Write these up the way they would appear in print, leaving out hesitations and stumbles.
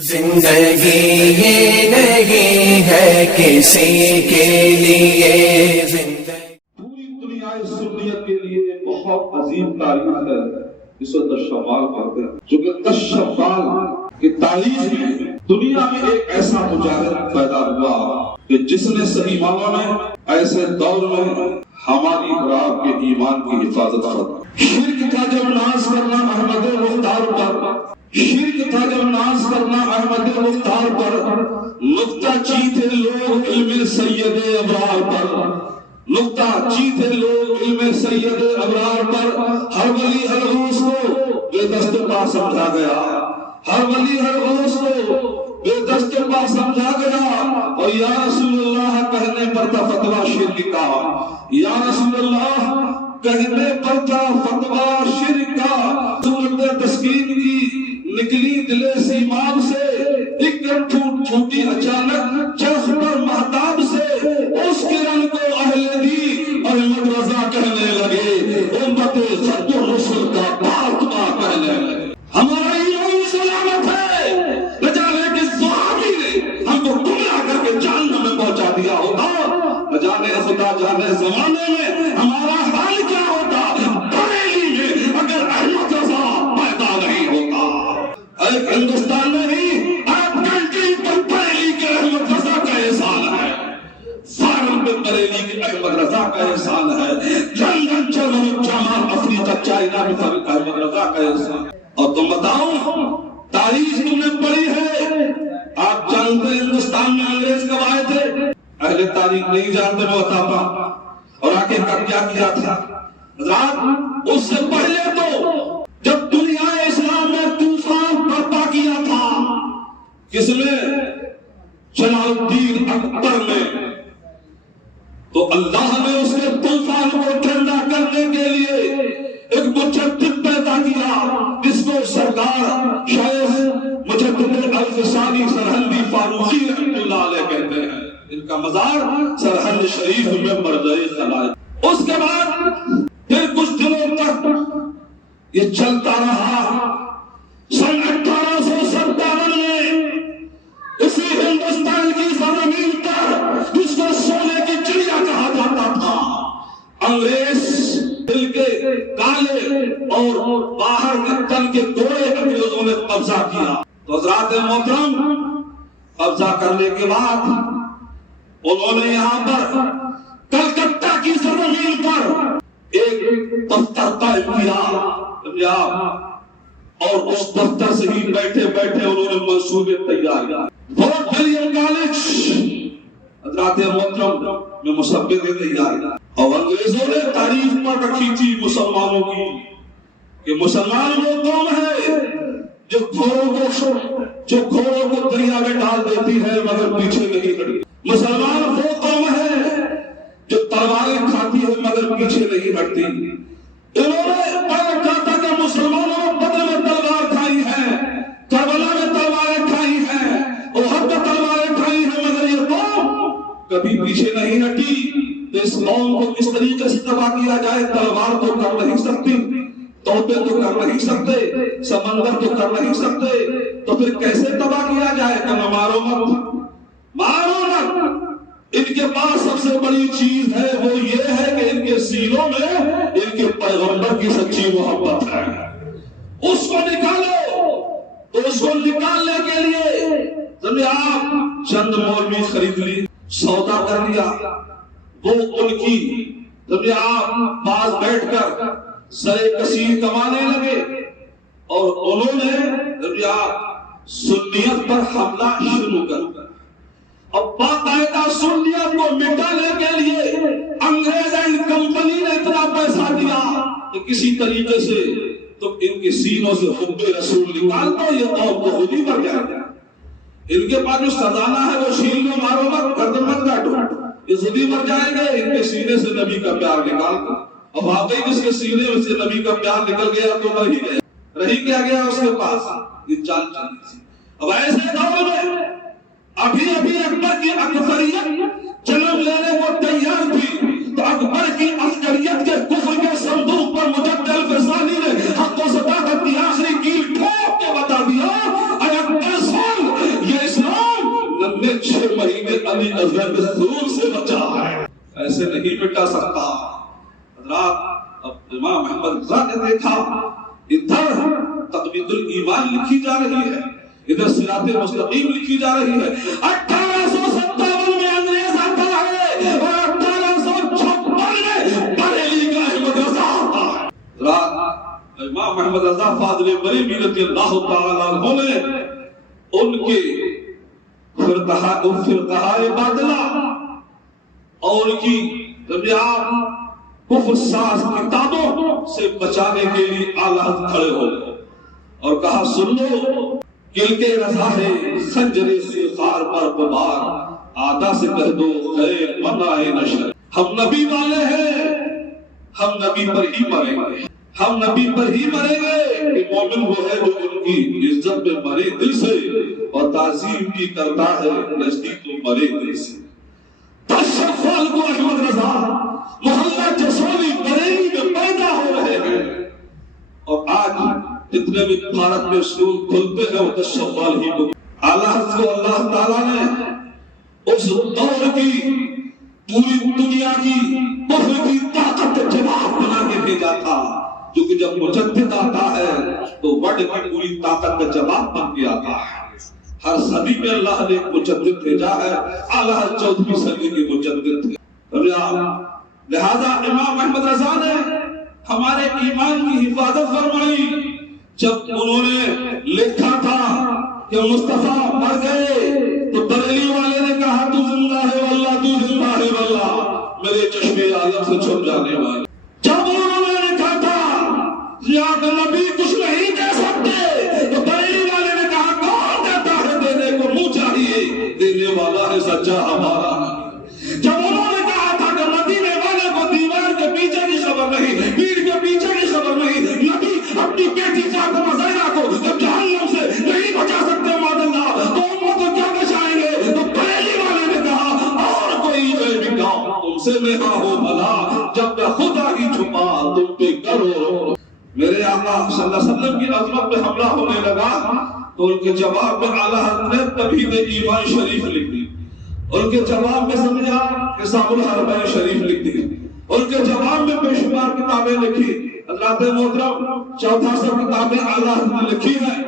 زندگی یہ نہیں ہے کسی کے لیے، زندگی پوری دنیا سنیت کے لیے بہت عظیم تاریخ ہے جسے 10 شوال کہتے ہیں، جو کہ 10 شوال کی تاریخ میں دنیا میں ایک ایسا مجاہد پیدا ہوا کہ جس نے صحیح معنوں میں ایسے دور میں ہماری اور آپ کے ایمان کی حفاظت فرمائی۔ شرک کا جب ناز کرنا احمد مختار پر، شرک کا جب ناز کرنا احمد مختار پر، نکتہ چیتے لوگ علم سید ابرار پر، نکتہ چیتے لوگ علم سید ابرار پر، ہر ولی ہر غوث کو بے دست پا سمجھا گیا، ہر ولی ہر غوث کو بے دست پا سمجھا گیا، اور یا رسول اللہ کہنے پر تھا فتویٰ شرک کا، یا رسول اللہ کہنے پر تھا فتویٰ شرک کا۔ صورت تسکین کی نکلی دل سیماب سے، ایک چھوٹی اچانک چرخ پر مہتاب سے، اس کرن کو اہل دی احمد رضا کہنے لگے، امت خط الرسل کا فاطمہ کہنے لگے۔ ہمارا ایمان سلامت ہے، نہ جانے کس صحابی نے ہم کو گمراہ کر کے جہنم میں پہنچا دیا ہوتا، نہ جانے خدا جانے زمانے میں ہمارا حال کیا ہوتا، بریلی میں اگر احمد رضا پیدا نہیں ہوتا۔ ایک ہندوستان میں نہیں، آپ کنٹری پر بریلی کے احمد رضا کا احسان ہے، فارم پہ بریلی کے احمد رضا کا احسان ہے، لندن جرمن جامعہ افریقہ چائنا میں احمد رضا کا احسان ہے۔ اور تم بتاؤ تاریخ تم نے پڑھی ہے، آپ جانتے ہیں ہندوستان میں انگریز کب آئے تھے؟ اہل تاریخ نہیں جانتے محتاپا، اور آگے کیا کیا تھا رات؟ اس سے پہلے تو جب دنیا اسلام میں طوفان برپا کیا تھا، کس میں؟ جلال الدین اکبر نے، تو اللہ نے اس کے طوفان کو ٹھنڈا کرنے کے لیے ایک مجدد پیدا کیا، جس کو سرکار شیخ مجدد الفسانی سرہندی فاروقی رحمۃ اللہ علیہ کہتے ہیں۔ ان کا مزار سرہند شریف میں مرجع خلائق۔ اس کے بعد پھر کچھ دنوں تک یہ چلتا رہا۔ سن 1857 میں اسی ہندوستان کی زمین پر، جس کو سونے کی چڑیا کہا جاتا تھا، انگریز دل کے کالے اور باہر کے تن کے گورے انگریزوں نے قبضہ کیا۔ تو حضرات محترم، قبضہ کرنے کے بعد انہوں نے یہاں پر کلکتہ کی زمین پر ایک دفتر قائم کیا، اور اس دفتر سے ہی بیٹھے بیٹھے انہوں نے منصوبے تیار کیے۔ فورٹ ولیم کالج حضرات محترم میں مسبے تیار، اور انگریزوں نے تعریف پر رکھی تھی مسلمانوں کی کہ مسلمان وہ قوم ہے جو گھوڑوں کو دریا میں ڈال دیتی ہے مگر پیچھے نہیں ہٹتی۔ مسلمان وہ قوم ہے جو تلواریں کھاتی ہے مگر پیچھے نہیں ہٹتی۔ انہوں نے کہا تھا کہ مسلمانوں نے بدر میں تلوار کھائی ہے، کربلا میں تلواریں کھائی ہیں، احد میں تلواریں کھائی ہیں، مگر یہ قوم کبھی پیچھے نہیں ہٹی۔ تو اس قوم کو کس طریقے سے تباہ کیا جائے؟ تلوار تو کر نہیں سکتی، توپے تو کر نہیں سکتے، سمندر تو کر نہیں سکتے، تو پھر کیسے تباہ کیا جائے؟ کہ مارو مت، مارو مت۔ ان کے پاس سب سے بڑی چیز ہے وہ یہ ہے کہ ان کے سینوں میں ان کے پیغمبر کی سچی محبت ہے، اس کو نکالو۔ تو اس کو نکالنے کے لیے آپ چند مولوی خرید لی، سودا کر لیا، وہ ان کی آپ پاس بیٹھ کر سرے کثیر کمانے لگے، اور انہوں نے سنیت پر حملہ شروع کر دیا۔ اب باقاعدہ سنیت کو مٹانے کے لیے انگریز اینڈ کمپنی نے اتنا پیسہ دیا کہ کسی طریقے سے تو ان کے سینوں سے حب رسول نکال دو، یہ قوم تو خود ہی مر جائے گا۔ ان کے پاس جو خزانہ ہے وہ چھین لو، مارو مت، گردن مت کاٹو، یہ خود ہی مر جائے گا۔ ان کے سینے سے نبی کا پیار نکال دو۔ اب واقعی جس کے سینے میں سے نبی کا پیار نکل گیا تو رہی گیا، رہی کیا گیا اس کے پاس؟ یہ جان چاندی تھی۔ اب ایسے دور میں ابھی اکبر کی اکثریت جنم لینے کو تیار تھی، تو اکبر کی عسکریت کے کفر کے صندوق پر مجدد الفسانی نے حق و صداقت کی آخری کیل ٹھوک کے بتا دیا، اے اکبر سن، علی اصغر کے ظلم سے بچا ہے، ایسے نہیں مٹا سکتا۔ حضرات اب امام احمد رضا نے دیکھا ادھر تقویت الایمان لکھی جا رہی ہے، ادھر صراط مستقیم لکھی جا رہی ہے۔ 1857 میں انگریز آتا ہے اور 1856 میں بریلی کا احمد رضا آتا ہے۔ حضرات امام احمد رضا فاضل بریلوی رضی اللہ تعالیٰ عنہ نے ان کے فرقہ باطلہ اور ان کی کفر ساز کتابوں سے بچانے کے لیے اعلیٰ حضرت کھڑے ہو گئے اور کہا سن لو، کل کے رضا ہے خنجر سیخار پر بمار، آدھا سے کہہ دو خیر منائے نشر۔ ہم نبی والے ہیں، ہم نبی پر ہی مریں گے، ہم نبی پر ہی مریں گے کہ مومن وہ ہے جو ان کی عزت میں مرے دل سے اور تعظیم کی کرتا ہے نزدیک تو مرے دل سے۔ تشرف والد احمد رضا محلہ جسولی بریلی میں پیدا ہو رہے ہیں اور آج جتنے بھی بھارت میں اسکول کھلتے ہیں وہ تشرف والد ہی کو اعلیٰ حضرت کو اللہ تعالیٰ نے اس دور کی پوری دنیا کی کفر کی طاقت جواب بنا کے بھیجا تھا، کیونکہ جب مجدد آتا ہے تو ورڈ کی پوری طاقت کا جواب بن کے آتا ہے۔ ہر صدی میں اللہ نے ایک مجدد بھیجا ہے، اعلیٰ 14ویں صدی کے مجدد تھے۔ لہذا امام احمد رضا نے ہمارے ایمان کی حفاظت فرمائی۔ جب انہوں نے لکھا تھا کہ مصطفیٰ مر گئے تو بریلی والے نے کہا تو زندہ ہے واللہ، تو زندہ ہے واللہ، میرے چشمے عالم سے چھپ جانے والے۔ جب انہوں نے لکھا تھا یا نبی کچھ نہیں کہہ سکتے تو بریلی والے نے کہا کون دیتا ہے دینے کو منہ چاہیے، دینے والا ہے سچا ہمارا نہیں۔ جب انہوں نے کہا تھا کہ مدینے والے کو دیوار کے پیچھے کی خبر نہیں، پیڑ کے پیچھے کی خبر نہیں، نبی اپنی بیٹی فاطمہ زہرا کو جب جہنم سے نہیں بچا سکتے معاذ اللہ تو امت کو کیا بچائیں گے؟ تو بریلی والے نے کہا اور کوئی ہے بکاؤ تم سے نہا ہو بھلا، جب تک خدا ہی چھپا تم پہ کرو۔ میرے آقا صلی اللہ علیہ وسلم کی عظمت پہ حملہ ہونے لگا تو ان کے جواب میں اعلیٰ حضرت نے توحید ایمان شریف لکھ دی، ان کے جواب میں سمجھا حساب الحرمین شریف لکھ دی، ان کے جواب میں بے شمار کتابیں لکھی۔ حضرات محترم 1400 کتابیں اعلیٰ حضرت نے لکھی ہیں۔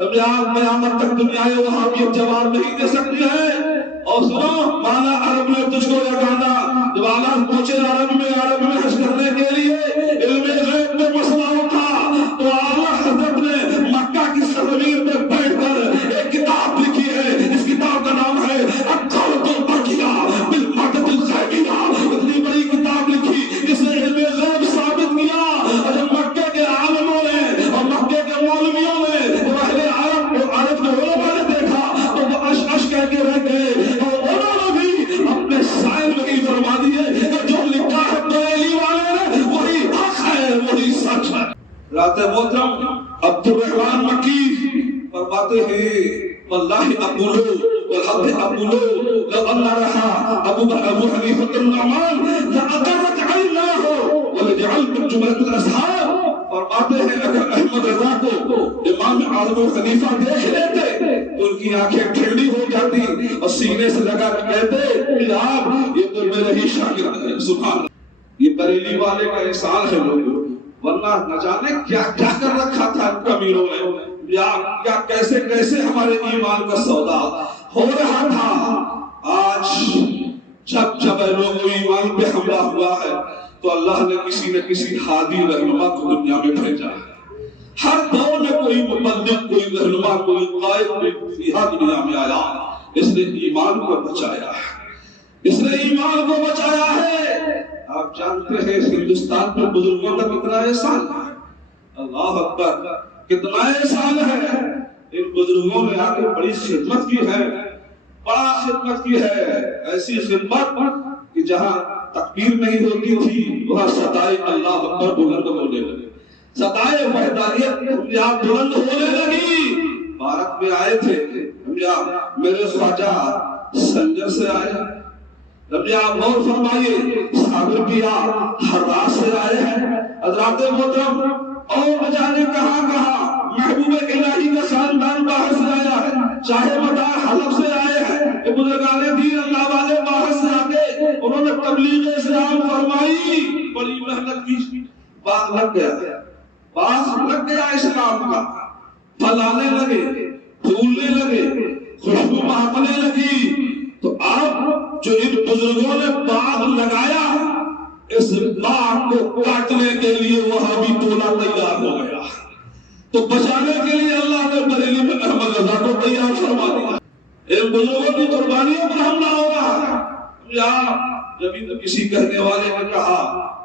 اب یاد قیامت تک دنیا وہابیت جواب نہیں دے سکتی ہے۔ اور سنو مانا عرب میں تجھ کو یگانا، جب اعلیٰ پہنچے عرب میں حج کرنے کے لیے علم غیب میں مسئلہ اٹھا تو اعلیٰ حضرت نے مکہ کی سرزمین میں بیٹھ کر ایک کتاب لکھی ہے، اس کتاب کا نام ہے القولۃ الباقیہ بالمادۃ الغیبیہ۔ اتنی بڑی کتاب لکھی جس نے علم غیب ثابت کیا، اور جب مکے کے عالموں نے اور مکے کے مولویوں نے اور اہل عرب کے علماء نے دیکھا تو وہ اش کہہ کے رہ گئے اور انہوں نے بھی اپنے سائن میں ہی فرما دیے کہ جو لکھا ہے بریلی والے نے وہی حق ہے، وہی سچ ہے۔ رات محترم عبد الرحمن مکی فرماتے ہیں واللہ اقولو والحق اقولو لو اللہ رہا ابو حنیفۃ النعمان لأقرت عیناہ ولجعل من جملۃ الاصحاب۔ فرماتے ہیں اگر احمد رضا کو امام اعظم حنیفہ دیکھ لیتے تو ان کی آنکھیں ٹھنڈی ہو جاتی اور سینے سے لگا کر کہتے کہ آپ یہ تو میرے ہی شاگرد ہیں۔ سبحان اللہ، یہ بریلی والے کا احسان ہے لوگوں، ورنہ نہ جانے کیا کیا کر رکھا تھا ان کمیروں نے، یا کیسے کیسے ہمارے ایمان کا سودا ہو رہا تھا۔ آج جب لوگوں ایمان پہ حملہ ہوا ہے تو اللہ نے کسی نہ کسی ہادی رہنما کو دنیا میں بھیجا ہے۔ ہر دور میں کوئی مبلغ، کوئی رہنما، کوئی قائد، کوئی فیہا دنیا میں آیا، اس نے ایمان کو بچایا ہے، اس نے ایمان کو بچایا ہے۔ آپ جانتے ہیں ہندوستان میں بزرگوں کا کتنا احسان ہے، اللہ اکبر، کتنا احسان ہے۔ ان بزرگوں نے آ کے بڑی خدمت کی ہے، بڑا خدمت کی ہے، ایسی خدمت کہ جہاں تکبیر نہیں ہوتی تھی وہاں صدائے اللہ اکبر بلند ہونے لگے، صدائے وحدانیت یہاں بلند ہونے لگی۔ بھارت میں آئے تھے میرے خواجہ سنجر سے آئے، ربیہ غور فرمائیے، صابر کیا ہرداس سے آئے ہیں، حضرات محترم اور بجانے کہاں محبوب الہی کا خاندان باہر سے آیا ہے، چاہے مدار حلب سے آئے ہیں، بزرگان دین اللہ والے باہر سے آگے انہوں نے تبلیغ اسلام فرمائی، بڑی محنت کی، باغ لگ گیا، باغ لگ گیا اسلام کا، پھل آنے لگے، پھولنے لگے، خوشبو مہکنے لگی۔ تو آپ جو ان بزرگوں نے باغ لگایا، اس باغ کو کاٹنے کے لیے وہاں بھی ٹولہ تیار ہو گیا، تو بچانے کے لیے اللہ نے بریلی میں احمد رضا کو تیار فرما دیا۔ ان بزرگوں کی قربانیوں پر حملہ ہو رہا ہے۔ یہاں جبھی تو کسی کہنے والے نے کہا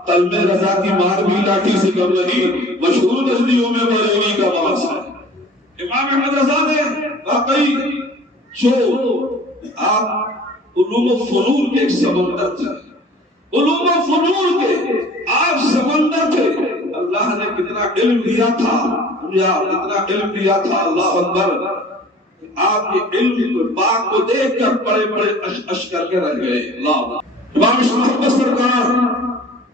قلب رضا کی مار بھی لاٹھی سے کم نہیں، مشہور نزدیوں میں بریلی کا باس ہے۔ امام احمد رضا نے واقعی جو آپ علوم و فنون کے ایک سمندر تھے، علوم و فنون کے آپ سمندر تھے، اللہ نے کتنا علم دیا تھا، کتنا علم دیا تھا، اللہ اکبر۔ آپ کے علم پاک کو دیکھ کر بڑے بڑے اش کر کے رہ گئے۔ اللہ امام شاہ محمد سرکار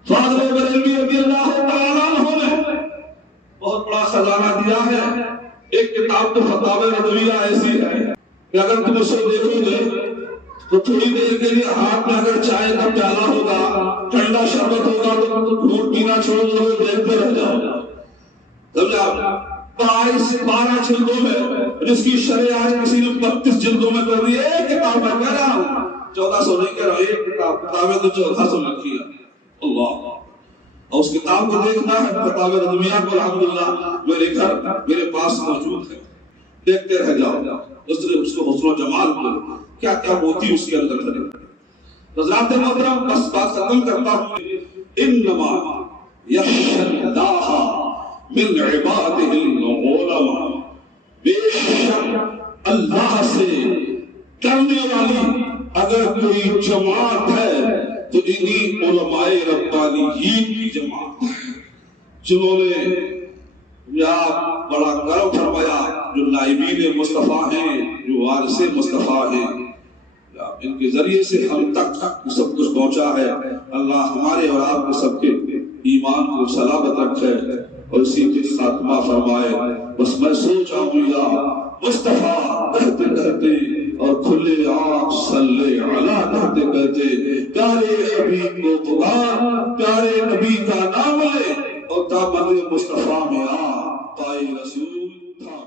فاضل بریلوی رضی اللہ تعالیٰ عنہ نے بہت بڑا خزانہ دیا ہے۔ ایک کتاب تو فتاوی رضویہ ایسی ہے کہ اگر تم اسے دیکھو گے تو تھوڑی دیر کے لیے ہاتھ میں اگر چائے کا پیالہ ہوگا، ٹھنڈا شربت ہوگا تو گھونٹ پینا چھوڑ دو گے، دیکھتے رہ جاؤ۔ سمجھا؟ 12 جلدوں میں، جس کی شرح آج کسی نے 32 جلدوں میں کر دی ہے۔ ایک کتاب میں کہہ رہا ہوں 1400 نہیں کہہ رہا، ایک کتابیں تو 1400 لکھی ہے۔ اللہ، اور اس کتاب کو دیکھنا ہے، فتاوی رضویہ کو الحمدللہ میرے گھر میرے پاس موجود ہے، دیکھتے رہ جاؤ۔ اس کو حسن و جمال کو کیا کیا موتی اس کے اندر ہے۔ حضرات محترم، بس بات ختم کرتا ہوں۔ انما یخشی اللہ من عبادہ العلماء، بے شک اللہ سے ڈرنے والی اگر کوئی جماعت ہے تو انہی علماء ربانیین کی جماعت ہے، جنہوں نے یا بڑا کرم فرمایا، جو نائبین مصطفیٰ ہیں، جو وارث مصطفیٰ ہیں، ان کے ذریعے سے ہم تک سب کچھ پہنچا ہے۔ اللہ ہمارے اور آپ کے سب کے ایمان کو سلامت رکھے اور اسی کے خاتمہ فرمائے۔ بس میں سوچا ہوں یا مصطفیٰ کہتے کہتے اور کھلے آنکھ صلی علی کہتے کہتے پیارے حبیب کو پکار، پیارے نبی کا نام لے اور دامن مصطفیٰ میں آ، پائے رسول تھا۔